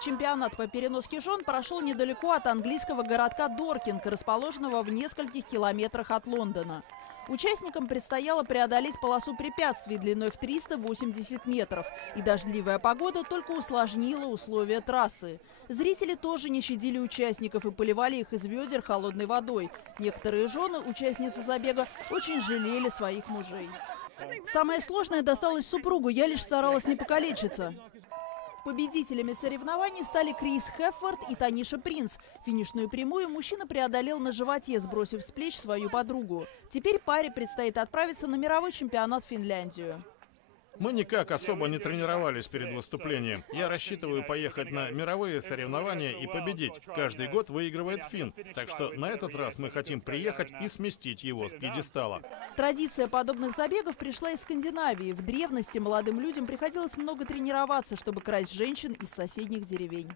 Чемпионат по переноске жен прошел недалеко от английского городка Доркинг, расположенного в нескольких километрах от Лондона. Участникам предстояло преодолеть полосу препятствий длиной в 380 метров, и дождливая погода только усложнила условия трассы. Зрители тоже не щадили участников и поливали их из ведер холодной водой. Некоторые жены, участницы забега, очень жалели своих мужей. Самое сложное досталось супругу, я лишь старалась не покалечиться. Победителями соревнований стали Крис Хеффорд и Таниша Принц. Финишную прямую мужчина преодолел на животе, сбросив с плеч свою подругу. Теперь паре предстоит отправиться на мировой чемпионат в Финляндию. Мы никак особо не тренировались перед выступлением. Я рассчитываю поехать на мировые соревнования и победить. Каждый год выигрывает финн. Так что на этот раз мы хотим приехать и сместить его с пьедестала. Традиция подобных забегов пришла из Скандинавии. В древности молодым людям приходилось много тренироваться, чтобы красть женщин из соседних деревень.